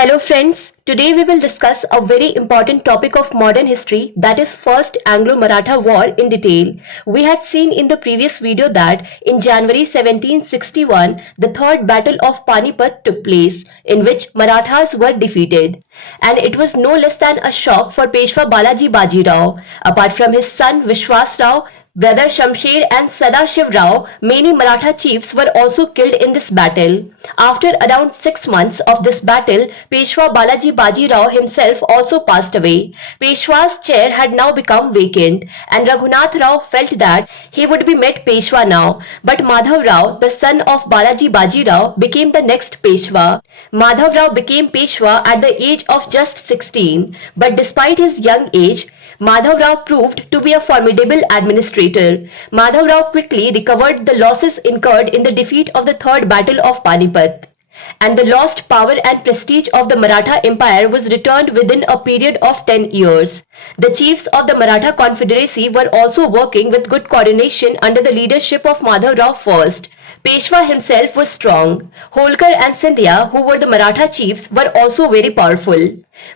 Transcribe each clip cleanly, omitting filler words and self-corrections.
Hello friends, today we will discuss a very important topic of modern history, that is First Anglo-Maratha War in detail. We had seen in the previous video that in January 1761, the third battle of Panipat took place, in which Marathas were defeated. And it was no less than a shock for Peshwa Balaji Bajirao. Apart from his son Vishwas Rao, brother Shamsher and Sadashiv Rao, many Maratha chiefs were also killed in this battle. After around 6 months of this battle, Peshwa Balaji Baji Rao himself also passed away. Peshwa's chair had now become vacant, and Raghunath Rao felt that he would be made Peshwa now. But Madhav Rao, the son of Balaji Baji Rao, became the next Peshwa. Madhav Rao became Peshwa at the age of just 16. But despite his young age, Madhav Rao proved to be a formidable administrator. Madhav Rao quickly recovered the losses incurred in the defeat of the Third Battle of Panipat, and the lost power and prestige of the Maratha Empire was returned within a period of 10 years. The chiefs of the Maratha Confederacy were also working with good coordination under the leadership of Madhav Rao first. Peshwa himself was strong. Holkar and Scindia, who were the Maratha chiefs, were also very powerful.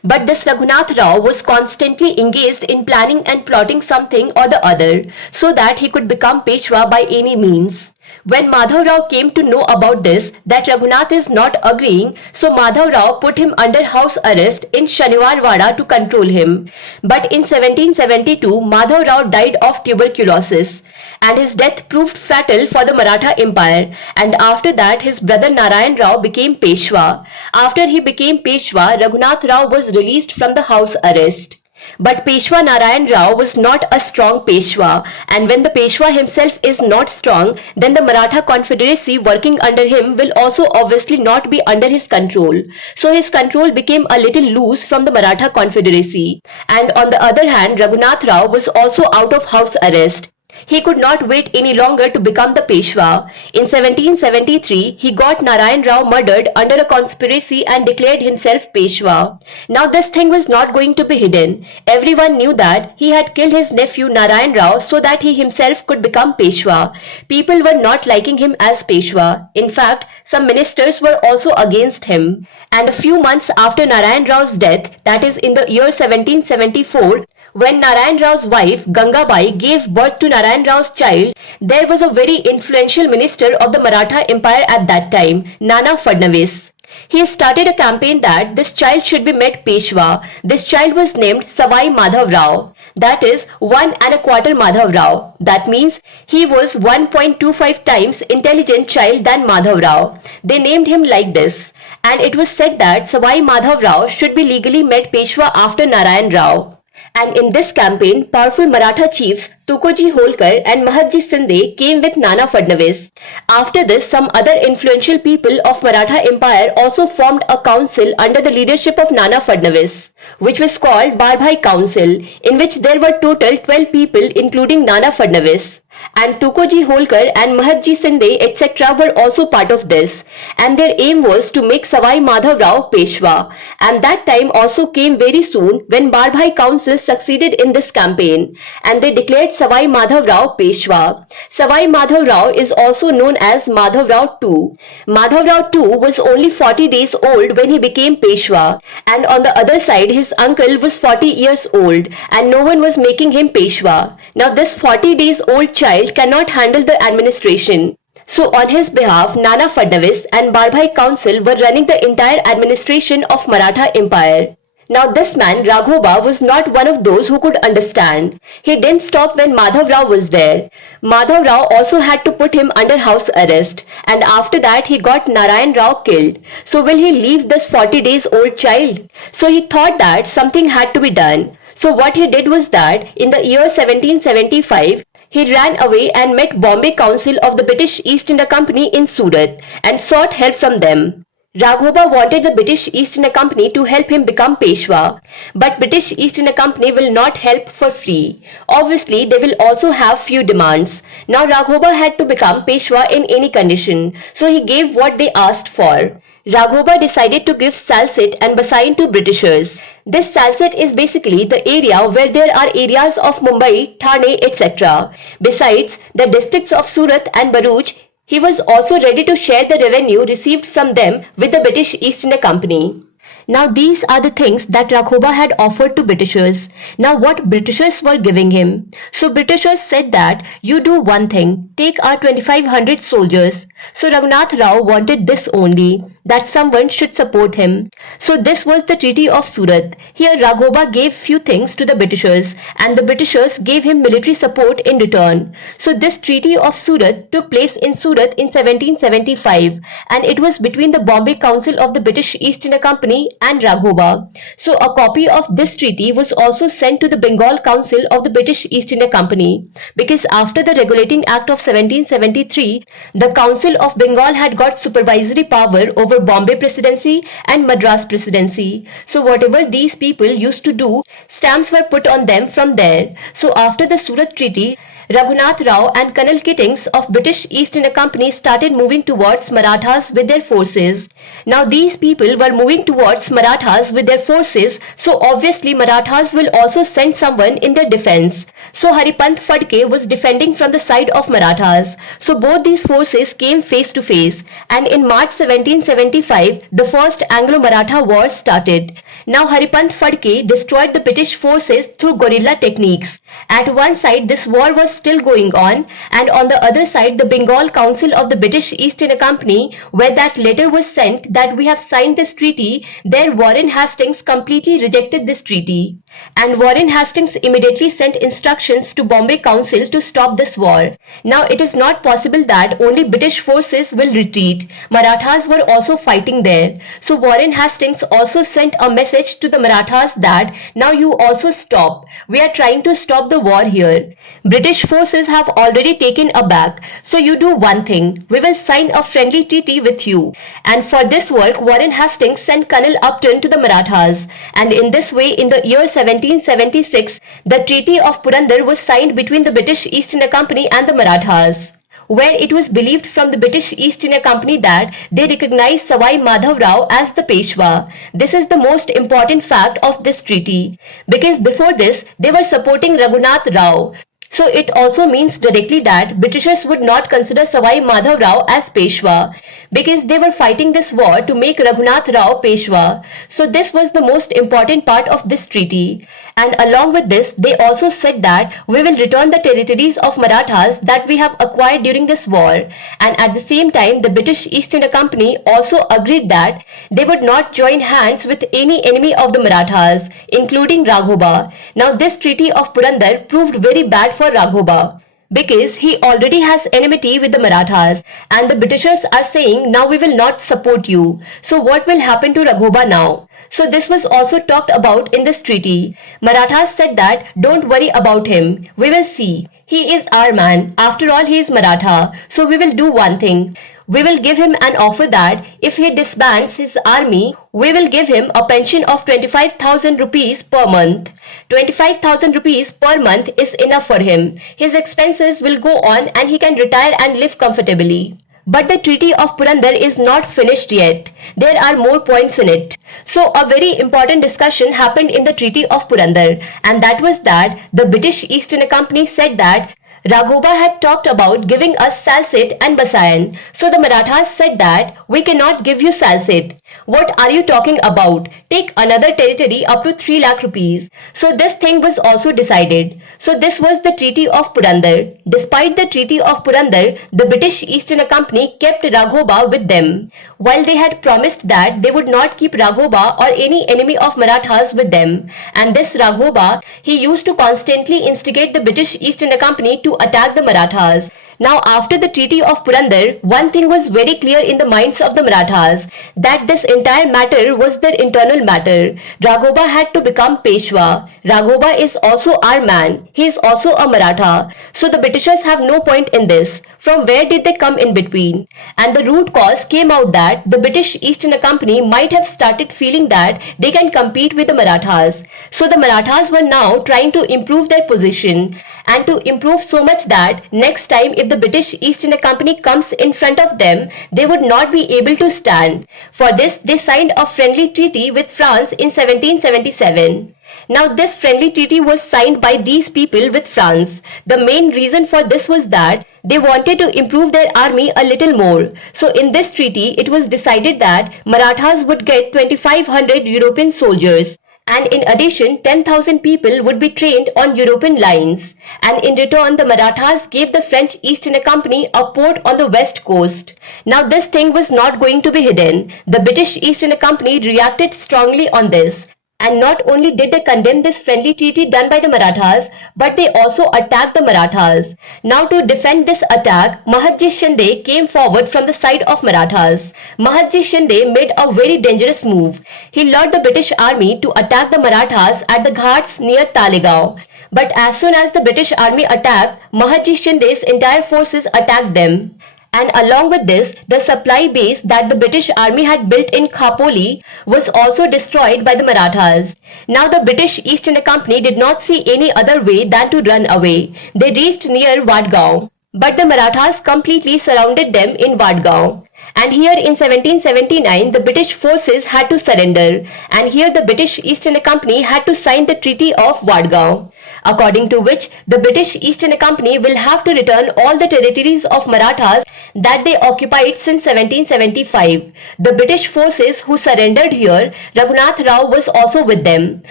But this Raghunath Rao was constantly engaged in planning and plotting something or the other, so that he could become Peshwa by any means. When Madhav Rao came to know about this, that Raghunath is not agreeing, so Madhav Rao put him under house arrest in Shaniwar Wada to control him. But in 1772, Madhav Rao died of tuberculosis, and his death proved fatal for the Maratha Empire. And after that, his brother Narayan Rao became Peshwa. After he became Peshwa, Raghunath Rao was released from the house arrest. But Peshwa Narayan Rao was not a strong Peshwa, and when the Peshwa himself is not strong, then the Maratha Confederacy working under him will also obviously not be under his control. So his control became a little loose from the Maratha Confederacy. And on the other hand, Raghunath Rao was also out of house arrest. He could not wait any longer to become the Peshwa. In 1773, he got Narayan Rao murdered under a conspiracy and declared himself Peshwa. Now this thing was not going to be hidden. Everyone knew that he had killed his nephew Narayan Rao so that he himself could become Peshwa. People were not liking him as Peshwa. In fact, some ministers were also against him. And a few months after Narayan Rao's death, that is in the year 1774, when Narayan Rao's wife Gangabai gave birth to Narayan Rao's child, there was a very influential minister of the Maratha Empire at that time, Nana Fadnavis. He started a campaign that this child should be made Peshwa. This child was named Savai Madhav Rao. That is 1¼ Madhav Rao. That means he was 1.25 times intelligent child than Madhav Rao. They named him like this. And it was said that Savai Madhav Rao should be legally made Peshwa after Narayan Rao. And in this campaign, powerful Maratha chiefs Tukoji Holkar and Mahatji Shinde came with Nana Fadnavis. After this, some other influential people of Maratha Empire also formed a council under the leadership of Nana Fadnavis, which was called Barbhai Council, in which there were total 12 people including Nana Fadnavis. And Tukoji Holkar and Mahatji Shinde etc. were also part of this, and their aim was to make Savai Madhav Rao Peshwa. And that time also came very soon when Barbhai Council succeeded in this campaign, and they declared Savai Madhav Rao Peshwa. Savai Madhav Rao is also known as Madhav Rao II. Madhav Rao II was only 40 days old when he became Peshwa, and on the other side his uncle was 40 years old, and no one was making him Peshwa. Now this 40 days old child cannot handle the administration. So on his behalf, Nana Fadnavis and Barbhai Council were running the entire administration of Maratha Empire. Now this man, Raghoba, was not one of those who could understand. He didn't stop when Madhav Rao was there. Madhav Rao also had to put him under house arrest, and after that he got Narayan Rao killed. So will he leave this 40 days old child? So he thought that something had to be done. So what he did was that in the year 1775, he ran away and met Bombay Council of the British East India Company in Surat and sought help from them. Raghoba wanted the British East India Company to help him become Peshwa, but British East India Company will not help for free. Obviously, they will also have few demands. Now Raghoba had to become Peshwa in any condition, so he gave what they asked for. Raghoba decided to give Salsette and Basain to Britishers. This Salsette is basically the area where there are areas of Mumbai, Thane, etc. Besides the districts of Surat and Bharuch, he was also ready to share the revenue received from them with the British East India Company. Now these are the things that Rakhoba had offered to Britishers. Now what Britishers were giving him. So Britishers said that you do one thing, take our 2500 soldiers. So Raghunath Rao wanted this only, that someone should support him. So this was the Treaty of Surat. Here Raghoba gave few things to the Britishers and the Britishers gave him military support in return. So this Treaty of Surat took place in Surat in 1775 and it was between the Bombay Council of the British East India Company and Raghoba. So a copy of this treaty was also sent to the Bengal Council of the British East India Company because after the Regulating Act of 1773, the Council of Bengal had got supervisory power over Bombay Presidency and Madras Presidency. So whatever these people used to do, stamps were put on them from there. So after the Surat Treaty, Raghunath Rao and Colonel Kittings of British East India Company started moving towards Marathas with their forces. Now these people were moving towards Marathas with their forces, so obviously Marathas will also send someone in their defense. So Haripant Phadke was defending from the side of Marathas. So both these forces came face to face and in March 1775 the first Anglo Maratha war started. Now Haripant Phadke destroyed the British forces through guerrilla techniques. At one side this war was still going on and on the other side the Bengal Council of the British East India Company, where that letter was sent that we have signed this treaty, there Warren Hastings completely rejected this treaty. And Warren Hastings immediately sent instructions to Bombay Council to stop this war. Now it is not possible that only British forces will retreat. Marathas were also fighting there. So Warren Hastings also sent a message to the Marathas that now you also stop. We are trying to stop the war here. British forces have already taken a back. So you do one thing. We will sign a friendly treaty with you. And for this work, Warren Hastings sent Colonel Upton to the Marathas. And in this way, in the year 1776, the Treaty of Purandar was signed between the British East India Company and the Marathas, where it was believed from the British East India Company that they recognized Savai Madhav Rao as the Peshwa. This is the most important fact of this treaty, because before this they were supporting Raghunath Rao. So it also means directly that Britishers would not consider Savai Madhav Rao as Peshwa because they were fighting this war to make Raghunath Rao Peshwa. So this was the most important part of this treaty. And along with this, they also said that we will return the territories of Marathas that we have acquired during this war. And at the same time, the British East India Company also agreed that they would not join hands with any enemy of the Marathas, including Raghoba. Now this Treaty of Purandar proved very bad for Raghoba because he already has enmity with the Marathas and the Britishers are saying now we will not support you. So what will happen to Raghoba now? So this was also talked about in this treaty. Marathas said that don't worry about him. We will see. He is our man. After all, he is Maratha. So we will do one thing. We will give him an offer that if he disbands his army, we will give him a pension of 25,000 rupees per month. 25,000 rupees per month is enough for him. His expenses will go on and he can retire and live comfortably. But the Treaty of Purandar is not finished yet. There are more points in it. So a very important discussion happened in the Treaty of Purandar, and that was that the British East India Company said that Raghoba had talked about giving us Salsit and Basayan. So the Marathas said that we cannot give you Salsit. What are you talking about? Take another territory up to 3 lakh rupees. So this thing was also decided. So this was the Treaty of Purandar. Despite the Treaty of Purandar, the British East India Company kept Raghoba with them, while they had promised that they would not keep Raghoba or any enemy of Marathas with them. And this Raghoba, he used to constantly instigate the British East India Company to attack the Marathas. Now after the Treaty of Purandar, one thing was very clear in the minds of the Marathas, that this entire matter was their internal matter. Raghoba had to become Peshwa. Raghoba is also our man. He is also a Maratha. So the Britishers have no point in this. From where did they come in between? And the root cause came out that the British East India Company might have started feeling that they can compete with the Marathas. So the Marathas were now trying to improve their position, and to improve so much that next time if the British East India Company comes in front of them, they would not be able to stand. For this, they signed a friendly treaty with France in 1777. Now this friendly treaty was signed by these people with France. The main reason for this was that They wanted to improve their army a little more. So in this treaty, it was decided that Marathas would get 2,500 European soldiers. And in addition, 10,000 people would be trained on European lines. And in return, the Marathas gave the French East India Company a port on the west coast. Now this thing was not going to be hidden. The British East India Company reacted strongly on this. And not only did they condemn this friendly treaty done by the Marathas, but they also attacked the Marathas. Now to defend this attack, Mahatji Shinde came forward from the side of Marathas. Mahatji Shinde made a very dangerous move. He lured the British army to attack the Marathas at the Ghats near Talegaon. But as soon as the British army attacked, Mahatji Shinde's entire forces attacked them. And along with this, the supply base that the British army had built in Khapoli was also destroyed by the Marathas. Now the British East India Company did not see any other way than to run away. They reached near Vadgaon. But the Marathas completely surrounded them in Vadgaon. And here in 1779, the British forces had to surrender. And here the British East India Company had to sign the Treaty of Vadgaon, according to which the British East India Company will have to return all the territories of Marathas that they occupied since 1775. The British forces who surrendered here, Raghunath Rao was also with them.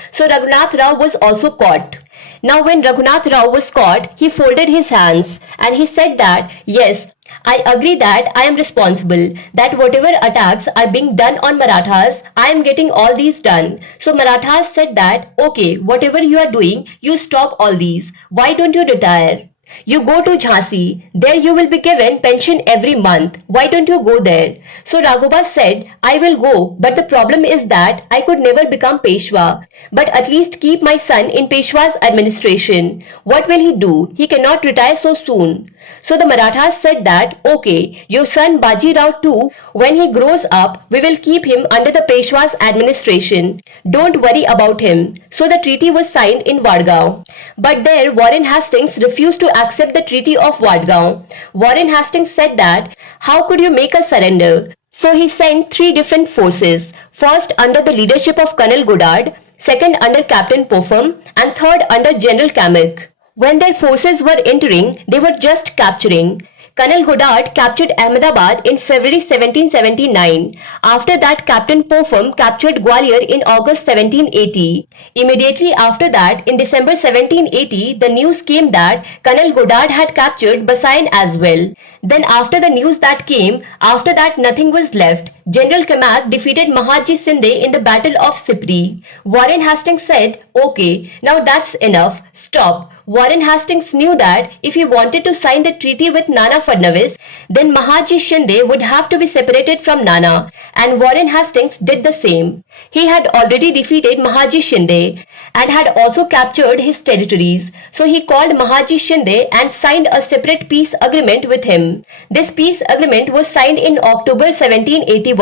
So Raghunath Rao was also caught. Now when Raghunath Rao was caught, he folded his hands and he said that, yes, I agree that I am responsible, that whatever attacks are being done on Marathas, I am getting all these done. So Marathas said that, okay, whatever you are doing, you stop all these. Why don't you retire? You go to Jhansi, there you will be given pension every month. Why don't you go there? So Raghuba said, I will go, but the problem is that I could never become Peshwa, but at least keep my son in Peshwa's administration. What will he do? He cannot retire so soon. So the Marathas said that, okay, your son Baji Rao too, when he grows up, we will keep him under the Peshwa's administration. Don't worry about him. So the treaty was signed in Vadgaon. But there Warren Hastings refused to accept the Treaty of Vadgaon. Warren Hastings said that, how could you make us surrender? So he sent three different forces. First under the leadership of Colonel Goddard, second under Captain Popham, and third under General Kamek. When their forces were entering, they were just capturing. Colonel Goddard captured Ahmedabad in February 1779. After that, Captain Popham captured Gwalior in August 1780. Immediately after that, in December 1780, the news came that Colonel Goddard had captured Basayan as well. Then after the news that came, after that nothing was left. General Kamak defeated Mahatji Shinde in the Battle of Sipri. Warren Hastings said, okay, now that's enough, stop. Warren Hastings knew that if he wanted to sign the treaty with Nana Fadnavis, then Mahatji Shinde would have to be separated from Nana, and Warren Hastings did the same. He had already defeated Mahatji Shinde and had also captured his territories, so he called Mahatji Shinde and signed a separate peace agreement with him. This peace agreement was signed in October 1781.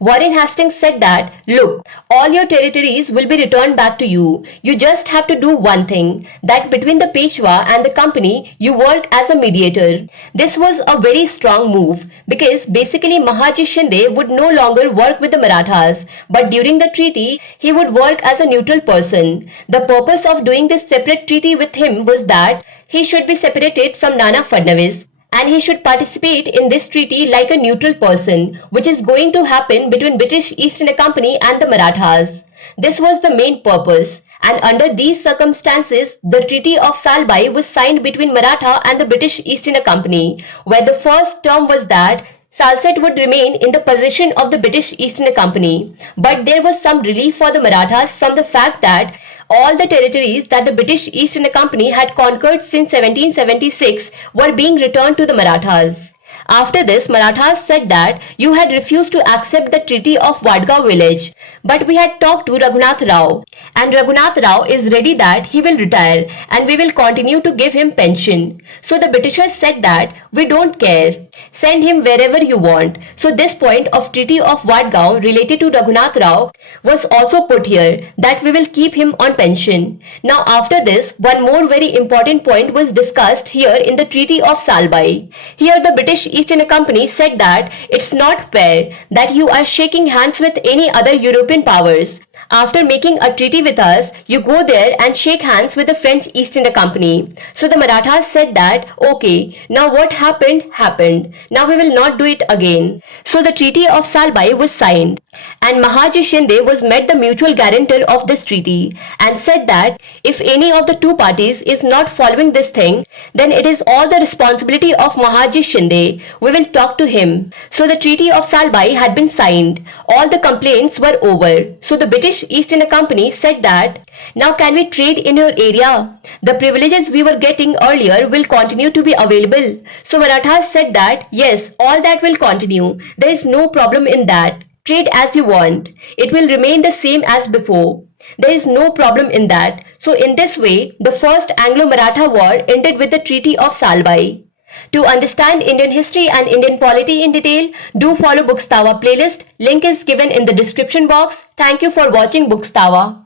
Warren Hastings said that, look, all your territories will be returned back to you. You just have to do one thing, that between the Peshwa and the company, you work as a mediator. This was a very strong move because basically Mahatji Shinde would no longer work with the Marathas, but during the treaty, he would work as a neutral person. The purpose of doing this separate treaty with him was that he should be separated from Nana Fadnavis, and he should participate in this treaty like a neutral person, which is going to happen between British East India Company and the Marathas. This was the main purpose, and under these circumstances, the Treaty of Salbai was signed between Maratha and the British East India Company, where the first term was that Salsette would remain in the possession of the British East India Company. But there was some relief for the Marathas from the fact that all the territories that the British East India Company had conquered since 1776 were being returned to the Marathas. After this, Marathas said that you had refused to accept the Treaty of Vadgaon village, but we had talked to Raghunath Rao, and Raghunath Rao is ready that he will retire and we will continue to give him pension. So the Britishers said that we don't care. Send him wherever you want. So this point of Treaty of Vadgaon related to Raghunath Rao was also put here, that we will keep him on pension. Now after this, one more very important point was discussed here in the Treaty of Salbai. Here the British East India Company said that it's not fair that you are shaking hands with any other European powers. After making a treaty with us, you go there and shake hands with the French East India Company. So the Marathas said that, okay, now what happened, happened. Now we will not do it again. So the Treaty of Salbai was signed. And Mahaji Shinde was made the mutual guarantor of this treaty and said that if any of the two parties is not following this thing, then it is all the responsibility of Mahaji Shinde. We will talk to him. So the Treaty of Salbai had been signed. All the complaints were over. So the British East India Company said that now can we trade in your area? The privileges we were getting earlier will continue to be available. So Marathas said that yes, all that will continue. There is no problem in that. Trade as you want. It will remain the same as before. There is no problem in that. So in this way, the first Anglo-Maratha war ended with the Treaty of Salbai. To understand Indian history and Indian polity in detail, do follow Bookstawa playlist. Link is given in the description box. Thank you for watching Bookstawa.